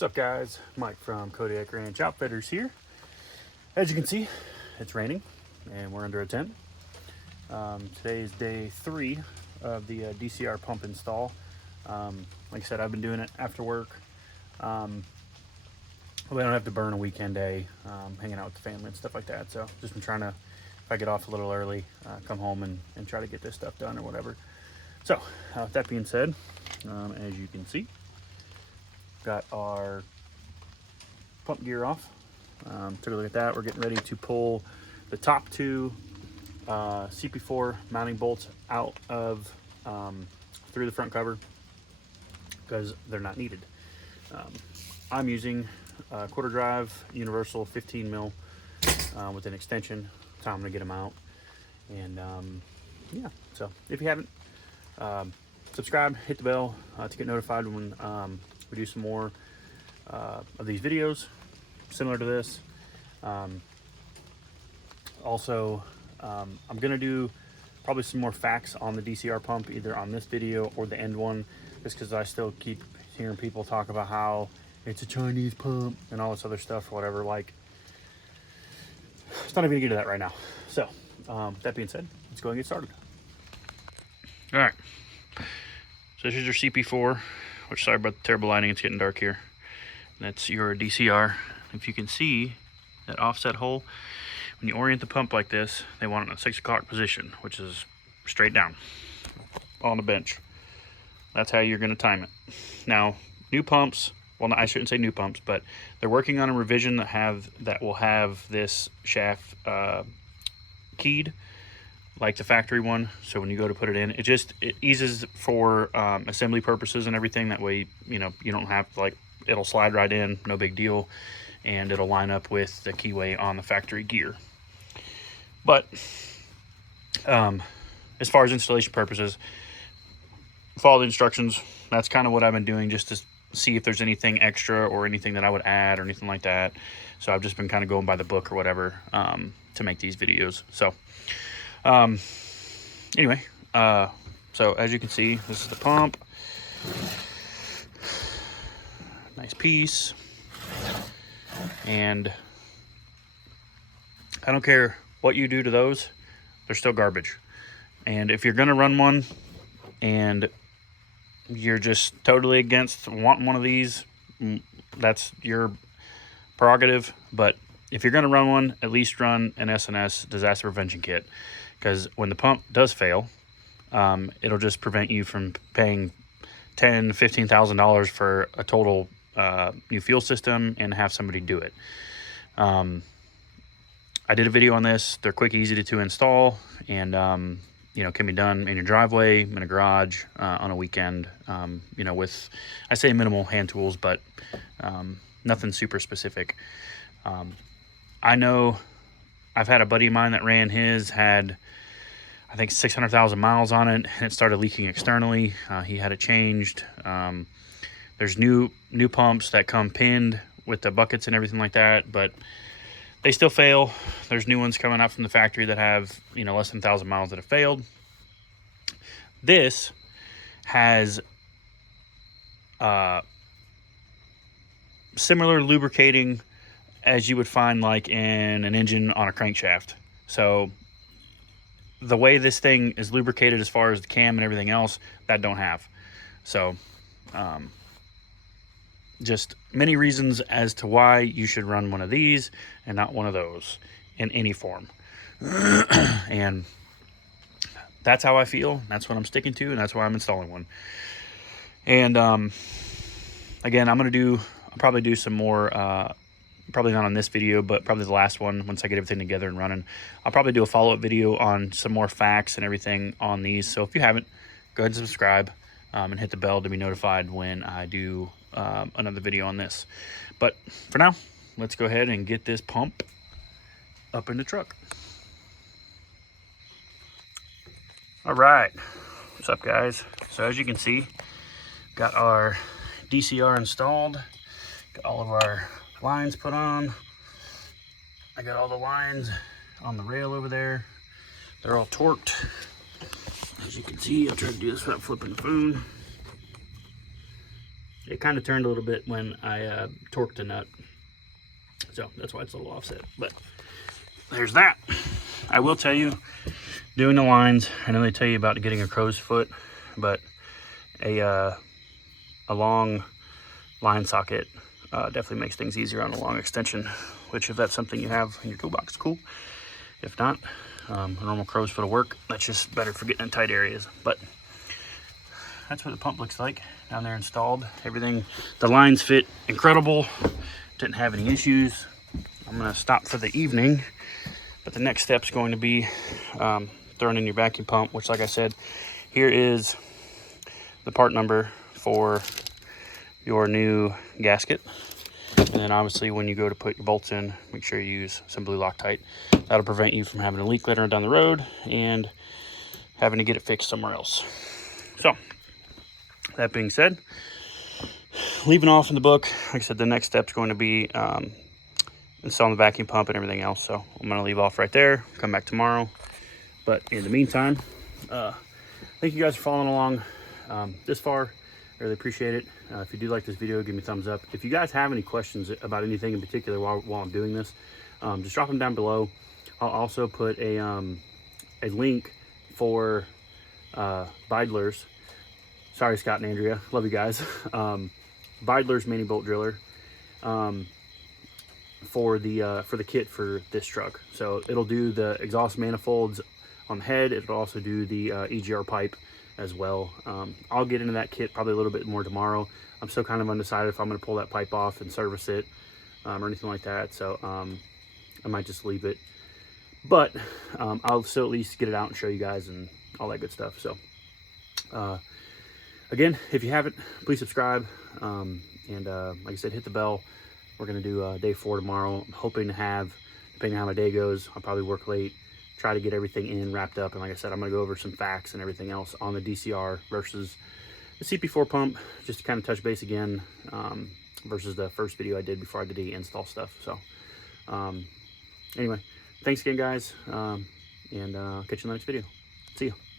What's up, guys? Mike from Kodiak Ranch Outfitters here. As you can see, it's raining and we're under a tent. Today is day 3 of the DCR pump install. Like I said, I've been doing it after work. We don't have to burn a weekend day hanging out with the family and stuff like that. So just been trying to, if I get off a little early, come home and try to get this stuff done or whatever. So with that being said, as you can see, got our pump gear off. Took a look at that. We're getting ready to pull the top 2 CP4 mounting bolts out of through the front cover because they're not needed. I'm using a quarter drive universal 15 mil with an extension. Time to get them out. And yeah, so if you haven't, subscribe, hit the bell to get notified when we do some more of these videos similar to this. Also, I'm gonna do probably some more facts on the DCR pump, either on this video or the end one, just because I still keep hearing people talk about how it's a Chinese pump and all this other stuff or whatever. Like, it's not even gonna get to that right now. So that being said, let's go and get started. All right, so this is your CP4, which, sorry about the terrible lighting, it's getting dark here. That's your DCR. If you can see that offset hole, when you orient the pump like this, they want it in a 6 o'clock position, which is straight down on the bench. That's how you're going to time it. Now, new pumps, well, I shouldn't say new pumps, but they're working on a revision that will have this shaft keyed like the factory one. So when you go to put it in, it eases for assembly purposes and everything. That way, you don't have, like, it'll slide right in, no big deal, and it'll line up with the keyway on the factory gear. But as far as installation purposes, follow the instructions. That's kind of what I've been doing, just to see if there's anything extra or anything that I would add or anything like that. So I've just been kind of going by the book or whatever to make these videos. So anyway, so as you can see, this is the pump. Nice piece. And I don't care what you do to those, they're still garbage. And if you're gonna run one and you're just totally against wanting one of these, that's your prerogative. But if you're gonna run one, at least run an SNS disaster prevention kit, because when the pump does fail, it'll just prevent you from paying $10,000 to $15,000 for a total new fuel system and have somebody do it. I did a video on this. They're quick, easy to install, and can be done in your driveway, in a garage, on a weekend, with, I say, minimal hand tools, but nothing super specific. I know I've had a buddy of mine that ran his, had, I think, 600,000 miles on it, and it started leaking externally. He had it changed. There's new pumps that come pinned with the buckets and everything like that, but they still fail. There's new ones coming out from the factory that have, less than 1,000 miles that have failed. This has similar lubricating as you would find like in an engine on a crankshaft. So the way this thing is lubricated as far as the cam and everything else, that don't have. So just many reasons as to why you should run one of these and not one of those in any form. And that's how I feel. That's what I'm sticking to, and that's why I'm installing one. And again, I'll probably do some more, probably not on this video, but probably the last one once I get everything together and running. I'll probably do a follow-up video on some more facts and everything on these. So if you haven't, go ahead and subscribe and hit the bell to be notified when I do another video on this. But for now, let's go ahead and get this pump up in the truck. All right, what's up, guys? So as you can see, got our DCR installed, got all of our lines put on. I got all the lines on the rail over there. They're all torqued. As you can see, I'll try to do this without flipping the phone. it kind of turned a little bit when I torqued the nut. So that's why it's a little offset. But there's that. I will tell you, doing the lines, I know they tell you about getting a crow's foot, but a long line socket definitely makes things easier on a long extension, which if that's something you have in your toolbox, cool. If not, a normal crow's foot will work. That's just better for getting in tight areas. But that's what the pump looks like down there installed. Everything, the lines fit incredible. Didn't have any issues. I'm gonna stop for the evening, but the next step's going to be throwing in your vacuum pump, which, like I said, here is the part number for your new gasket. And then obviously when you go to put your bolts in, make sure you use some blue Loctite. That'll prevent you from having a leak later on down the road and having to get it fixed somewhere else. So that being said, leaving off in the book, like I said, the next step's going to be installing the vacuum pump and everything else. So I'm going to leave off right there, come back tomorrow. But in the meantime, thank you guys for following along this far. I really appreciate it. If you do like this video, give me a thumbs up. If you guys have any questions about anything in particular while I'm doing this, just drop them down below. I'll also put a link for Beidler's. Sorry, Scott and Andrea, love you guys. Beidler's Manibolt driller for the kit for this truck. So it'll do the exhaust manifolds on the head. It'll also do the EGR pipe as well. I'll get into that kit probably a little bit more tomorrow. I'm still kind of undecided if I'm going to pull that pipe off and service it or anything like that. So I might just leave it. But I'll still at least get it out and show you guys and all that good stuff. So again, if you haven't, please subscribe. And like I said, hit the bell. We're going to do day 4 tomorrow. I'm hoping to have, depending on how my day goes, I'll probably work late, try to get everything in, wrapped up. And like I said, I'm going to go over some facts and everything else on the DCR versus the CP4 pump, just to kind of touch base again, versus the first video I did before I did the install stuff. So anyway, thanks again, guys. And catch you in the next video. See you.